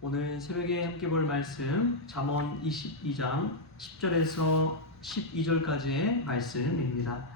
오늘 새벽에 함께 볼 말씀 잠언 22장 10절에서 12절까지의 말씀입니다.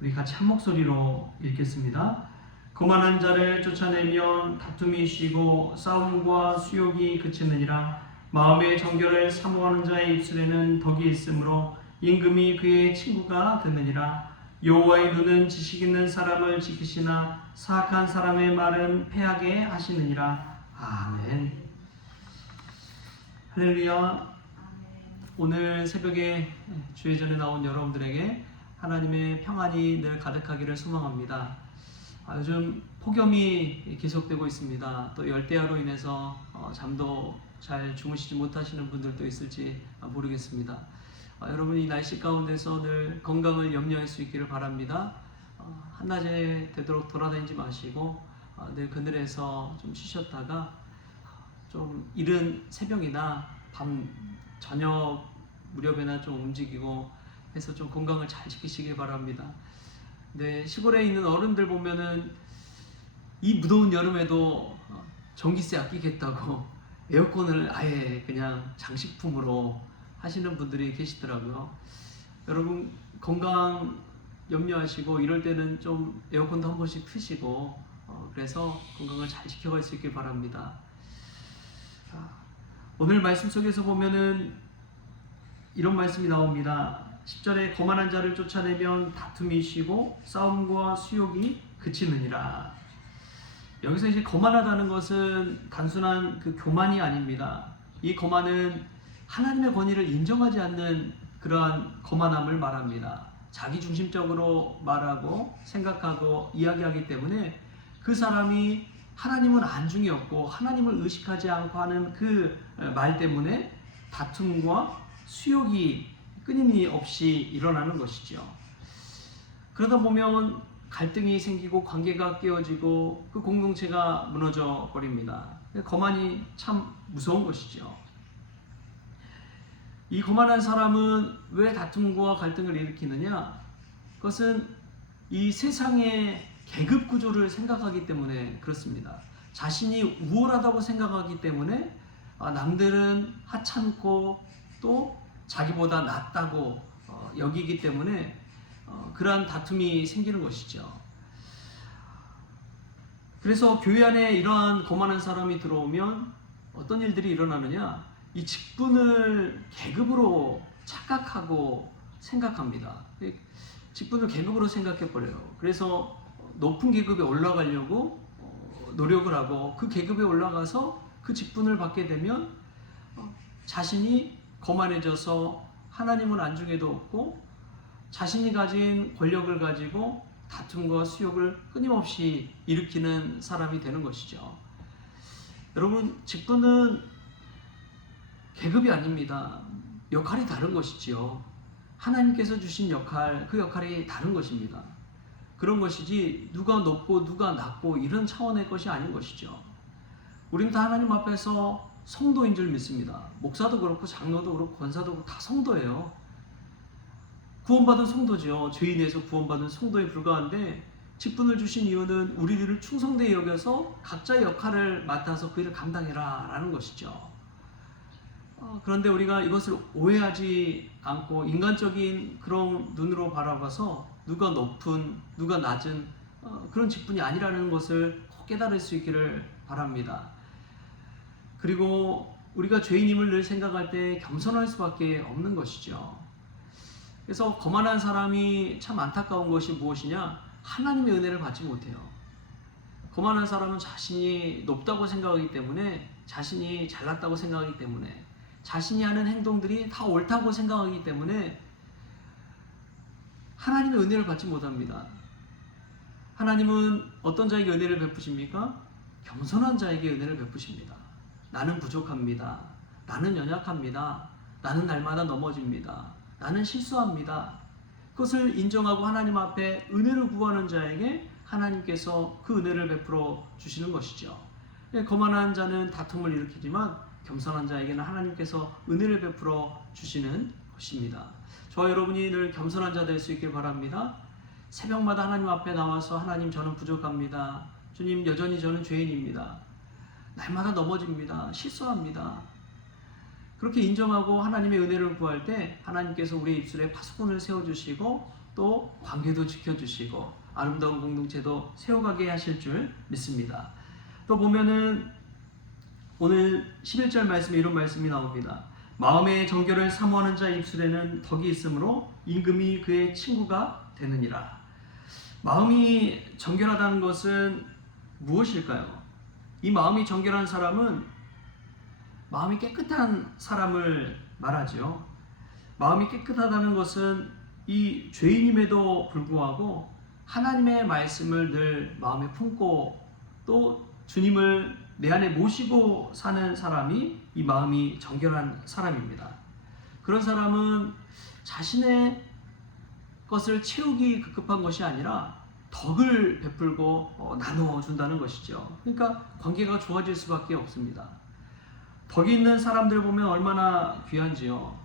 우리 같이 한 목소리로 읽겠습니다. 거만한 자를 쫓아내면 다툼이 쉬고 싸움과 수욕이 그치느니라. 마음의 정결을 사모하는 자의 입술에는 덕이 있으므로 임금이 그의 친구가 되느니라. 여호와의 눈은 지식 있는 사람을 지키시나 사악한 사람의 말은 패하게 하시느니라. 아멘. 할렐루야. 오늘 새벽에 주의 전에 나온 여러분들에게 하나님의 평안이 늘 가득하기를 소망합니다. 요즘 폭염이 계속되고 있습니다. 또 열대야로 인해서 잠도 잘 주무시지 못하시는 분들도 있을지 모르겠습니다. 여러분 이 날씨 가운데서 늘 건강을 염려할 수 있기를 바랍니다. 한낮에 되도록 돌아다니지 마시고 늘 그늘에서 좀 쉬셨다가 좀 이른 새벽이나 밤 저녁 무렵에나 좀 움직이고 해서 좀 건강을 잘 지키시길 바랍니다. 네, 시골에 있는 어른들 보면은 이 무더운 여름에도 전기세 아끼겠다고 에어컨을 아예 그냥 장식품으로 하시는 분들이 계시더라고요. 여러분 건강 염려하시고 이럴 때는 좀 에어컨도 한 번씩 트시고 그래서 건강을 잘 지켜갈 수 있길 바랍니다. 오늘 말씀 속에서 보면은 이런 말씀이 나옵니다. 10절에 거만한 자를 쫓아내면 다툼이 쉬고 싸움과 수욕이 그치느니라. 여기서 이제 거만하다는 것은 단순한 그 교만이 아닙니다. 이 거만은 하나님의 권위를 인정하지 않는 그러한 거만함을 말합니다. 자기 중심적으로 말하고 생각하고 이야기하기 때문에 그 사람이 하나님은 안중에 없고 하나님을 의식하지 않고 하는 그 말 때문에 다툼과 수욕이 끊임없이 일어나는 것이죠. 그러다 보면 갈등이 생기고 관계가 깨어지고 그 공동체가 무너져 버립니다. 거만이 참 무서운 것이죠. 이 거만한 사람은 왜 다툼과 갈등을 일으키느냐? 그것은 이 세상의 계급 구조를 생각하기 때문에 그렇습니다. 자신이 우월하다고 생각하기 때문에 남들은 하찮고 또 자기보다 낫다고 여기기 때문에 그러한 다툼이 생기는 것이죠. 그래서 교회 안에 이러한 거만한 사람이 들어오면 어떤 일들이 일어나느냐? 이 직분을 계급으로 착각하고 생각합니다. 직분을 계급으로 생각해버려요. 그래서 높은 계급에 올라가려고 노력을 하고 그 계급에 올라가서 그 직분을 받게 되면 자신이 거만해져서 하나님은 안중에도 없고 자신이 가진 권력을 가지고 다툼과 수욕을 끊임없이 일으키는 사람이 되는 것이죠. 여러분, 직분은 계급이 아닙니다. 역할이 다른 것이지요. 하나님께서 주신 역할, 그 역할이 다른 것입니다. 그런 것이지 누가 높고 누가 낮고 이런 차원의 것이 아닌 것이죠. 우리는 다 하나님 앞에서 성도인 줄 믿습니다. 목사도 그렇고 장로도 그렇고 권사도 그렇고 다 성도예요. 구원받은 성도죠. 죄인에서 구원받은 성도에 불과한데 직분을 주신 이유는 우리들을 충성되이 여겨서 각자의 역할을 맡아서 그 일을 감당해라 라는 것이죠. 그런데 우리가 이것을 오해하지 않고 인간적인 그런 눈으로 바라봐서 누가 높은 누가 낮은 그런 직분이 아니라는 것을 꼭 깨달을 수 있기를 바랍니다. 그리고 우리가 죄인임을 늘 생각할 때 겸손할 수밖에 없는 것이죠. 그래서 거만한 사람이 참 안타까운 것이 무엇이냐? 하나님의 은혜를 받지 못해요. 거만한 사람은 자신이 높다고 생각하기 때문에 자신이 잘났다고 생각하기 때문에 자신이 하는 행동들이 다 옳다고 생각하기 때문에 하나님의 은혜를 받지 못합니다. 하나님은 어떤 자에게 은혜를 베푸십니까? 겸손한 자에게 은혜를 베푸십니다. 나는 부족합니다. 나는 연약합니다. 나는 날마다 넘어집니다. 나는 실수합니다. 그것을 인정하고 하나님 앞에 은혜를 구하는 자에게 하나님께서 그 은혜를 베풀어 주시는 것이죠. 거만한 자는 다툼을 일으키지만 겸손한 자에게는 하나님께서 은혜를 베풀어 주시는 것입니다. 저와 여러분이 늘 겸손한 자 될 수 있길 바랍니다. 새벽마다 하나님 앞에 나와서 하나님 저는 부족합니다. 주님 여전히 저는 죄인입니다. 날마다 넘어집니다. 실수합니다. 그렇게 인정하고 하나님의 은혜를 구할 때 하나님께서 우리 입술에 파수꾼을 세워주시고 또 관계도 지켜주시고 아름다운 공동체도 세워가게 하실 줄 믿습니다. 또 보면은 오늘 11절 말씀에 이런 말씀이 나옵니다. 마음의 정결을 사모하는 자 입술에는 덕이 있으므로 임금이 그의 친구가 되느니라. 마음이 정결하다는 것은 무엇일까요? 이 마음이 정결한 사람은 마음이 깨끗한 사람을 말하죠. 마음이 깨끗하다는 것은 이 죄인임에도 불구하고 하나님의 말씀을 늘 마음에 품고 또 주님을 내 안에 모시고 사는 사람이 이 마음이 정결한 사람입니다. 그런 사람은 자신의 것을 채우기 급급한 것이 아니라 덕을 베풀고 나눠준다는 것이죠. 그러니까 관계가 좋아질 수밖에 없습니다. 덕이 있는 사람들 보면 얼마나 귀한지요.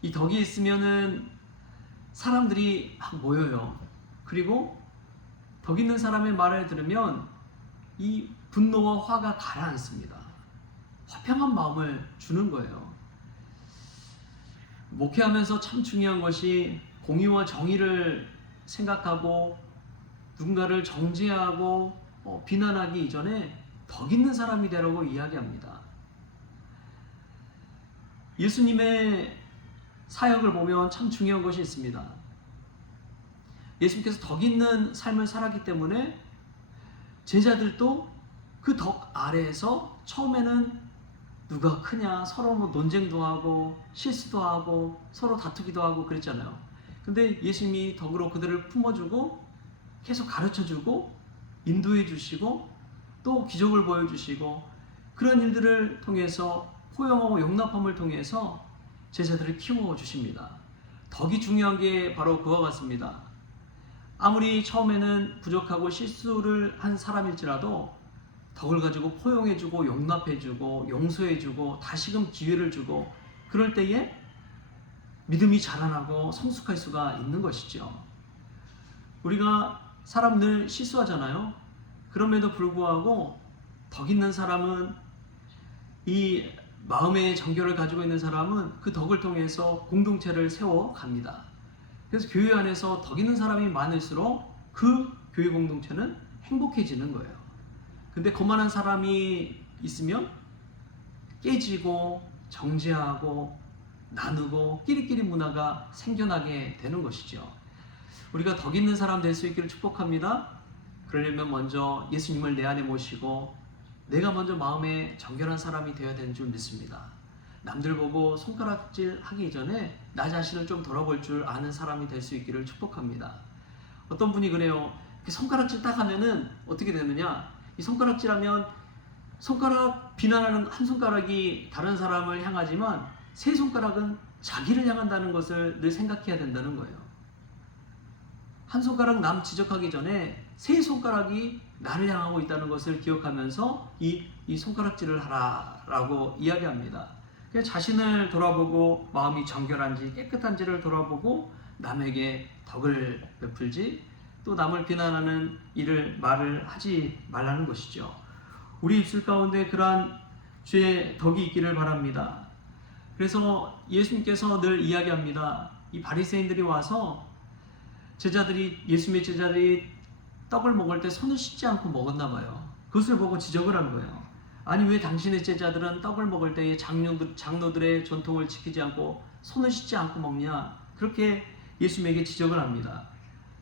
이 덕이 있으면은 사람들이 막 모여요. 그리고 덕 있는 사람의 말을 들으면 이 분노와 화가 가라앉습니다. 화평한 마음을 주는 거예요. 목회하면서 참 중요한 것이 공의와 정의를 생각하고 누군가를 정죄하고 비난하기 이전에 덕 있는 사람이 되라고 이야기합니다. 예수님의 사역을 보면 참 중요한 것이 있습니다. 예수님께서 덕 있는 삶을 살았기 때문에 제자들도 그 덕 아래에서 처음에는 누가 크냐 서로 논쟁도 하고 실수도 하고 서로 다투기도 하고 그랬잖아요. 근데 예수님이 덕으로 그들을 품어주고 계속 가르쳐주고 인도해 주시고 또 기적을 보여주시고 그런 일들을 통해서 포용하고 용납함을 통해서 제자들을 키워주십니다. 덕이 중요한 게 바로 그와 같습니다. 아무리 처음에는 부족하고 실수를 한 사람일지라도 덕을 가지고 포용해주고 용납해주고 용서해주고 다시금 기회를 주고 그럴 때에 믿음이 자라나고 성숙할 수가 있는 것이죠. 우리가 사람 늘 실수하잖아요. 그럼에도 불구하고 덕 있는 사람은 이 마음의 정결을 가지고 있는 사람은 그 덕을 통해서 공동체를 세워갑니다. 그래서 교회 안에서 덕 있는 사람이 많을수록 그 교회 공동체는 행복해지는 거예요. 근데 거만한 사람이 있으면 깨지고 정죄하고 나누고 끼리끼리 문화가 생겨나게 되는 것이죠. 우리가 덕 있는 사람 될 수 있기를 축복합니다. 그러려면 먼저 예수님을 내 안에 모시고 내가 먼저 마음에 정결한 사람이 되어야 되는 줄 믿습니다. 남들 보고 손가락질 하기 전에 나 자신을 좀 돌아볼 줄 아는 사람이 될 수 있기를 축복합니다. 어떤 분이 그래요. 손가락질 딱 하면은 어떻게 되느냐? 이 손가락질 하면 손가락 비난하는 한 손가락이 다른 사람을 향하지만 세 손가락은 자기를 향한다는 것을 늘 생각해야 된다는 거예요. 한 손가락 남 지적하기 전에 세 손가락이 나를 향하고 있다는 것을 기억하면서 이 손가락질을 하라라고 이야기합니다. 그냥 자신을 돌아보고 마음이 정결한지 깨끗한지를 돌아보고 남에게 덕을 베풀지 또 남을 비난하는 말을 하지 말라는 것이죠. 우리 입술 가운데 그러한 주의 덕이 있기를 바랍니다. 그래서 예수님께서 늘 이야기합니다. 이 바리새인들이 와서 예수님의 제자들이 떡을 먹을 때 손을 씻지 않고 먹었나 봐요. 그것을 보고 지적을 한 거예요. 아니 왜 당신의 제자들은 떡을 먹을 때에 장로들의 전통을 지키지 않고 손을 씻지 않고 먹냐? 그렇게 예수님에게 지적을 합니다.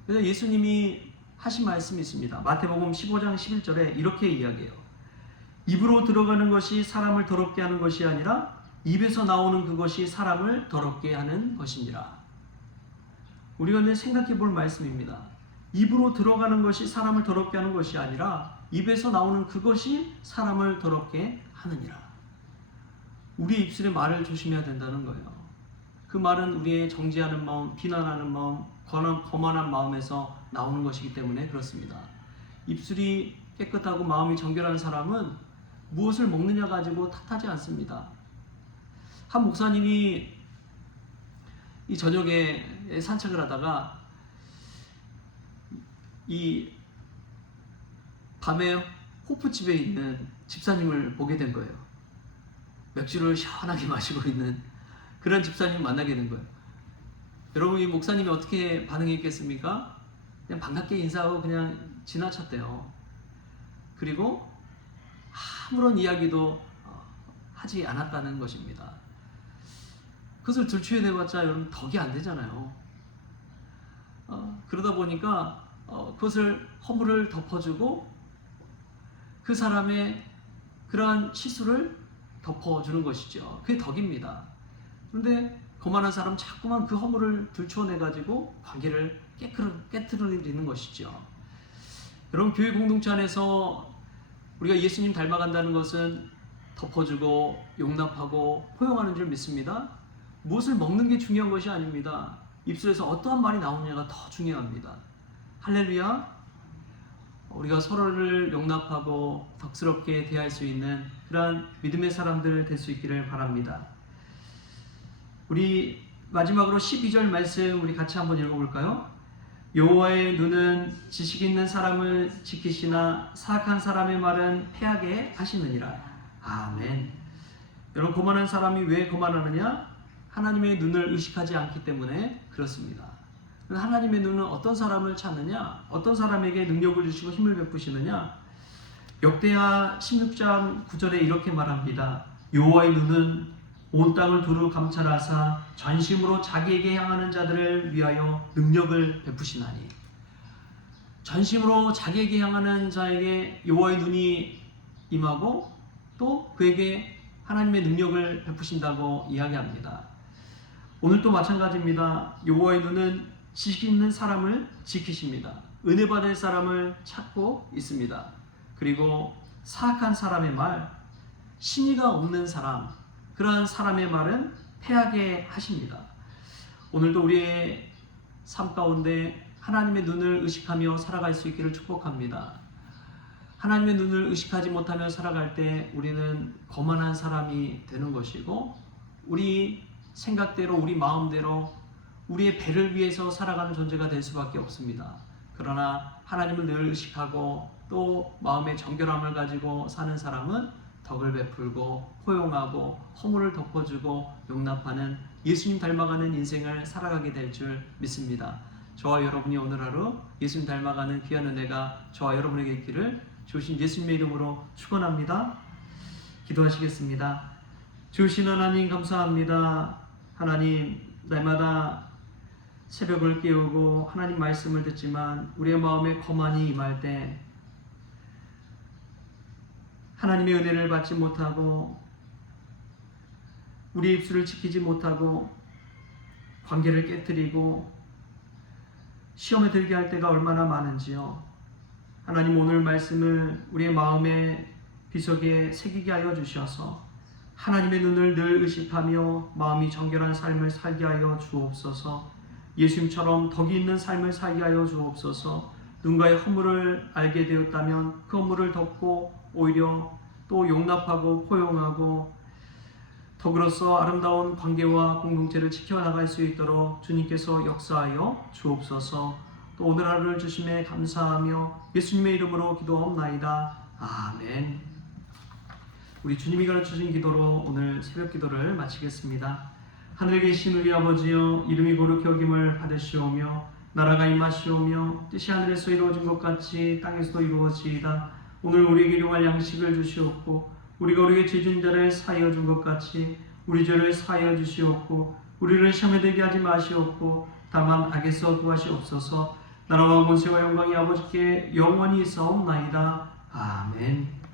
그래서 예수님이 하신 말씀이 있습니다. 마태복음 15장 11절에 이렇게 이야기해요. 입으로 들어가는 것이 사람을 더럽게 하는 것이 아니라 입에서 나오는 그것이 사람을 더럽게 하는 것이니라. 우리가 늘 생각해 볼 말씀입니다. 입으로 들어가는 것이 사람을 더럽게 하는 것이 아니라 입에서 나오는 그것이 사람을 더럽게 하느니라. 우리 입술의 말을 조심해야 된다는 거예요. 그 말은 우리의 정죄하는 마음, 비난하는 마음, 거만한 마음에서 나오는 것이기 때문에 그렇습니다. 입술이 깨끗하고 마음이 정결한 사람은 무엇을 먹느냐 가지고 탓하지 않습니다. 한 목사님이 이 저녁에 산책을 하다가 이 밤에 호프집에 있는 집사님을 보게 된 거예요. 맥주를 시원하게 마시고 있는 그런 집사님을 만나게 된 거예요. 여러분, 이 목사님이 어떻게 반응했겠습니까? 그냥 반갑게 인사하고 그냥 지나쳤대요. 그리고 아무런 이야기도 하지 않았다는 것입니다. 그것을 들추어내봤자 여러분 덕이 안 되잖아요. 그러다 보니까 그것을 허물을 덮어주고 그 사람의 그러한 치수를 덮어주는 것이죠. 그게 덕입니다. 그런데 거만한 사람은 자꾸만 그 허물을 들추어내가지고 관계를 깨트리는 것이죠. 여러분, 교회 공동체 안에서 우리가 예수님 닮아간다는 것은 덮어주고 용납하고 포용하는 줄 믿습니다. 무엇을 먹는 게 중요한 것이 아닙니다. 입술에서 어떠한 말이 나오느냐가 더 중요합니다. 할렐루야. 우리가 서로를 용납하고 덕스럽게 대할 수 있는 그러한 믿음의 사람들 될 수 있기를 바랍니다. 우리 마지막으로 12절 말씀 우리 같이 한번 읽어볼까요? 여호와의 눈은 지식 있는 사람을 지키시나 사악한 사람의 말은 패하게 하시느니라. 아멘. 여러분, 거만한 사람이 왜 거만하느냐? 하나님의 눈을 의식하지 않기 때문에 그렇습니다. 하나님의 눈은 어떤 사람을 찾느냐? 어떤 사람에게 능력을 주시고 힘을 베푸시느냐? 역대하 16장 9절에 이렇게 말합니다. 여호와의 눈은 온 땅을 두루 감찰하사 전심으로 자기에게 향하는 자들을 위하여 능력을 베푸시나니. 전심으로 자기에게 향하는 자에게 여호와의 눈이 임하고 또 그에게 하나님의 능력을 베푸신다고 이야기합니다. 오늘도 마찬가지입니다. 여호와의 눈은 지식 있는 사람을 지키십니다. 은혜 받을 사람을 찾고 있습니다. 그리고 사악한 사람의 말, 신의가 없는 사람, 그러한 사람의 말은 패하게 하십니다. 오늘도 우리의 삶 가운데 하나님의 눈을 의식하며 살아갈 수 있기를 축복합니다. 하나님의 눈을 의식하지 못하며 살아갈 때 우리는 거만한 사람이 되는 것이고, 우리 생각대로 우리 마음대로 우리의 배를 위해서 살아가는 존재가 될 수밖에 없습니다. 그러나 하나님을 늘 의식하고 또 마음의 정결함을 가지고 사는 사람은 덕을 베풀고 포용하고 허물을 덮어주고 용납하는 예수님 닮아가는 인생을 살아가게 될 줄 믿습니다. 저와 여러분이 오늘 하루 예수님 닮아가는 귀한 은혜가 저와 여러분에게 있기를 주신 예수님의 이름으로 축원합니다. 기도하시겠습니다. 주신 하나님 감사합니다. 하나님, 날마다 새벽을 깨우고 하나님 말씀을 듣지만 우리의 마음에 거만이 임할 때 하나님의 은혜를 받지 못하고 우리의 입술을 지키지 못하고 관계를 깨뜨리고 시험에 들게 할 때가 얼마나 많은지요. 하나님, 오늘 말씀을 우리의 마음의 비석에 새기게 하여 주셔서 하나님의 눈을 늘 의식하며 마음이 정결한 삶을 살게 하여 주옵소서. 예수님처럼 덕이 있는 삶을 살게 하여 주옵소서. 누군가의 허물을 알게 되었다면 그 허물을 덮고 오히려 또 용납하고 포용하고 덕으로서 아름다운 관계와 공동체를 지켜나갈 수 있도록 주님께서 역사하여 주옵소서. 또 오늘 하루를 주심에 감사하며 예수님의 이름으로 기도하옵나이다. 아멘. 우리 주님이 가르쳐주신 기도로 오늘 새벽 기도를 마치겠습니다. 하늘에 계신 우리 아버지여, 이름이 거룩히 여김을 받으시오며 나라가 임하시오며 뜻이 하늘에서 이루어진 것 같이 땅에서도 이루어지이다. 오늘 우리에게 일용할 양식을 주시옵고 우리가 우리에게 죄진 자를 사하여 준 것 같이 우리 죄를 사하여 주시옵고 우리를 시험에 들게 하지 마시옵고 다만 악에서 구하시옵소서. 나라와 권세와 영광이 아버지께 영원히 있사옵나이다. 아멘.